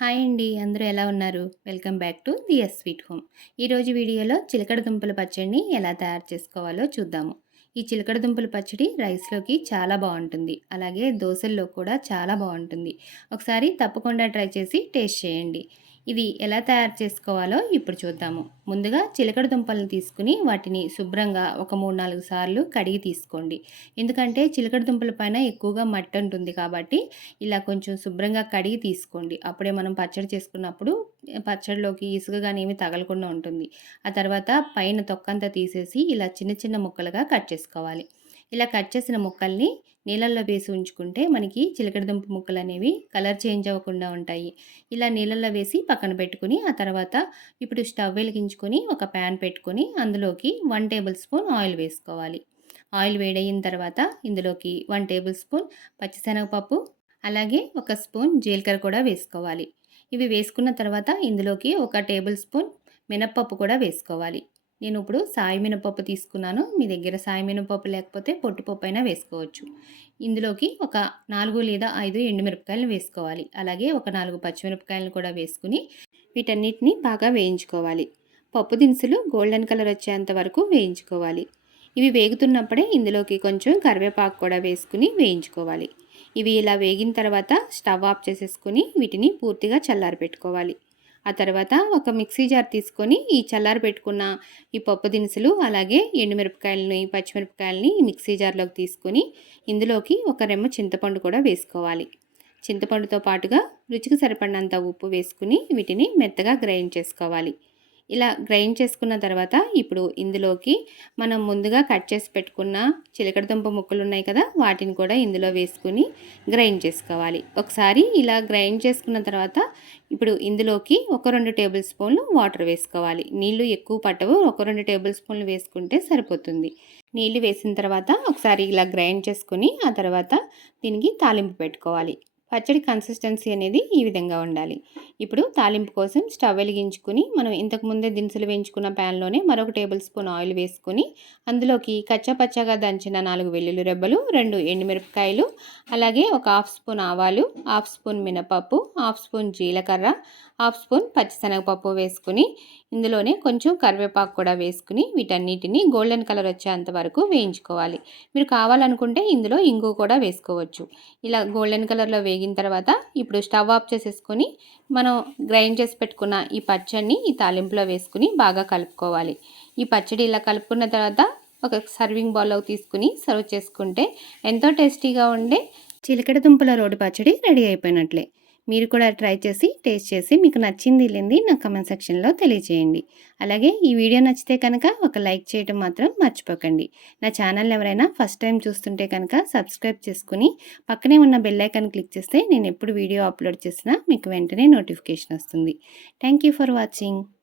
Hi అండి అందరూ ఎలా ఉన్నారు? Welcome back to the S sweet home. ఈరోజు వీడియోలో చిలకడ దుంపల పచ్చడిని ఎలా తయారు చేసుకోవాలో చూద్దాము. ఈ చిలకడ దుంపల పచ్చడి రైస్లోకి చాలా బాగుంటుంది. అలాగే దోశల్లో కూడా చాలా బాగుంటుంది. ఒకసారి తప్పకుండా ట్రై చేసి టేస్ట్ చేయండి. ఇది ఎలా తయారు చేసుకోవాలో ఇప్పుడు చూద్దాము. ముందుగా చిలకడ దుంపలను తీసుకుని వాటిని శుభ్రంగా ఒక మూడు నాలుగు సార్లు కడిగి తీసుకోండి. ఎందుకంటే చిలకడ దుంపల పైన ఎక్కువగా మట్టి ఉంటుంది కాబట్టి ఇలా కొంచెం శుభ్రంగా కడిగి తీసుకోండి. అప్పుడే మనం పచ్చడి చేసుకున్నప్పుడు పచ్చడిలోకి ఇసుక కానీ ఏమి తగలకుండా ఉంటుంది. ఆ తర్వాత పైన తొక్కంతా తీసేసి ఇలా చిన్న చిన్న ముక్కలుగా కట్ చేసుకోవాలి. ఇలా కట్ చేసిన ముక్కల్ని నీళ్ళల్లో వేసి ఉంచుకుంటే మనకి చిలకడదుంప ముక్కలు అనేవి కలర్ చేంజ్ అవ్వకుండా ఉంటాయి. ఇలా నీళ్ళల్లో వేసి పక్కన పెట్టుకుని ఆ తర్వాత ఇప్పుడు స్టవ్ వెలిగించుకొని ఒక ప్యాన్ పెట్టుకొని అందులోకి వన్ టేబుల్ స్పూన్ ఆయిల్ వేసుకోవాలి. ఆయిల్ వేడయిన తర్వాత ఇందులోకి వన్ టేబుల్ స్పూన్ పచ్చిశనగపప్పు అలాగే ఒక స్పూన్ జీలకర్ర కూడా వేసుకోవాలి. ఇవి వేసుకున్న తర్వాత ఇందులోకి ఒక టేబుల్ స్పూన్ మినప్పప్పు కూడా వేసుకోవాలి. నేను ఇప్పుడు సాయి మినపప్పు తీసుకున్నాను. మీ దగ్గర సాయి మినపప్పు లేకపోతే పొట్టుపప్పు అయినా వేసుకోవచ్చు. ఇందులోకి ఒక నాలుగు లేదా ఐదు ఎండుమిరపకాయలను వేసుకోవాలి. అలాగే ఒక నాలుగు పచ్చిమిరపకాయలను కూడా వేసుకుని వీటన్నిటిని బాగా వేయించుకోవాలి. పప్పు దినుసులు గోల్డెన్ కలర్ వచ్చేంత వరకు వేయించుకోవాలి. ఇవి వేగుతున్నప్పుడే ఇందులోకి కొంచెం కరివేపాకు కూడా వేసుకుని వేయించుకోవాలి. ఇవి ఇలా వేగిన తర్వాత స్టవ్ ఆఫ్ చేసేసుకుని వీటిని పూర్తిగా చల్లారి పెట్టుకోవాలి ఆ తర్వాత ఒక మిక్సీ జార్ తీసుకొని ఈ చల్లారి పెట్టుకున్న ఈ పప్పు దినుసులు అలాగే ఎండుమిరపకాయలని పచ్చిమిరపకాయలని మిక్సీ జార్లోకి తీసుకొని ఇందులోకి ఒక రెమ్మ చింతపండు కూడా వేసుకోవాలి. చింతపండుతో పాటుగా రుచికి సరిపడినంత ఉప్పు వేసుకుని వీటిని మెత్తగా గ్రైండ్ చేసుకోవాలి. ఇలా గ్రైండ్ చేసుకున్న తర్వాత ఇప్పుడు ఇందులోకి మనం ముందుగా కట్ చేసి పెట్టుకున్న చిలకడదుంప ముక్కలు ఉన్నాయి కదా వాటిని కూడా ఇందులో వేసుకుని గ్రైండ్ చేసుకోవాలి. ఒకసారి ఇలా గ్రైండ్ చేసుకున్న తర్వాత ఇప్పుడు ఇందులోకి ఒక రెండు టేబుల్ స్పూన్లు వాటర్ వేసుకోవాలి. నీళ్ళు ఎక్కువ పట్టవు ఒక రెండు టేబుల్ స్పూన్లు వేసుకుంటే సరిపోతుంది. నీళ్ళు వేసిన తర్వాత ఒకసారి ఇలా గ్రైండ్ చేసుకుని ఆ తర్వాత దీనికి తాలింపు పెట్టుకోవాలి. పచ్చడి కన్సిస్టెన్సీ అనేది ఈ విధంగా ఉండాలి. ఇప్పుడు తాలింపు కోసం స్టవ్ వెలిగించుకుని మనం ఇంతకుముందే దినుసులు వేయించుకున్న ప్యాన్లోనే మరొక టేబుల్ స్పూన్ ఆయిల్ వేసుకుని అందులోకి కచ్చపచ్చగా దంచిన నాలుగు వెల్లుల్లి రెబ్బలు రెండు ఎండుమిరపకాయలు అలాగే ఒక హాఫ్ స్పూన్ ఆవాలు హాఫ్ స్పూన్ మినపప్పు హాఫ్ స్పూన్ జీలకర్ర హాఫ్ స్పూన్ పచ్చిశనగపప్పు వేసుకుని ఇందులోనే కొంచెం కరివేపాకు కూడా వేసుకుని వీటన్నిటిని గోల్డెన్ కలర్ వచ్చేంత వరకు వేయించుకోవాలి. మీరు కావాలనుకుంటే ఇందులో ఇంగు కూడా వేసుకోవచ్చు. ఇలా గోల్డెన్ కలర్లో వేగిన తర్వాత ఇప్పుడు స్టవ్ ఆఫ్ చేసేసుకొని మనం గ్రైండ్ చేసి పెట్టుకున్న ఈ పచ్చడిని ఈ తాలింపులో వేసుకుని బాగా కలుపుకోవాలి. ఈ పచ్చడి ఇలా కలుపుకున్న తర్వాత ఒక సర్వింగ్ బౌల్లోకి తీసుకుని సర్వ్ చేసుకుంటే ఎంతో టేస్టీగా ఉండే చిలకడ దుంపల రోడ్డు పచ్చడి రెడీ అయిపోయినట్లే. మీరు కూడా ట్రై చేసి టేస్ట్ చేసి మీకు నచ్చింది లేనిది నా కమెంట్ సెక్షన్లో తెలియజేయండి అలాగే ఈ వీడియో నచ్చితే కనుక ఒక లైక్ చేయడం మాత్రం మర్చిపోకండి. నా ఛానల్ ఎవరైనా ఫస్ట్ టైం చూస్తుంటే కనుక సబ్స్క్రైబ్ చేసుకుని పక్కనే ఉన్న బెల్ ఐకాన్ క్లిక్ చేస్తే నేను ఎప్పుడు వీడియో అప్లోడ్ చేసినా మీకు వెంటనే నోటిఫికేషన్ వస్తుంది. Thank for watching.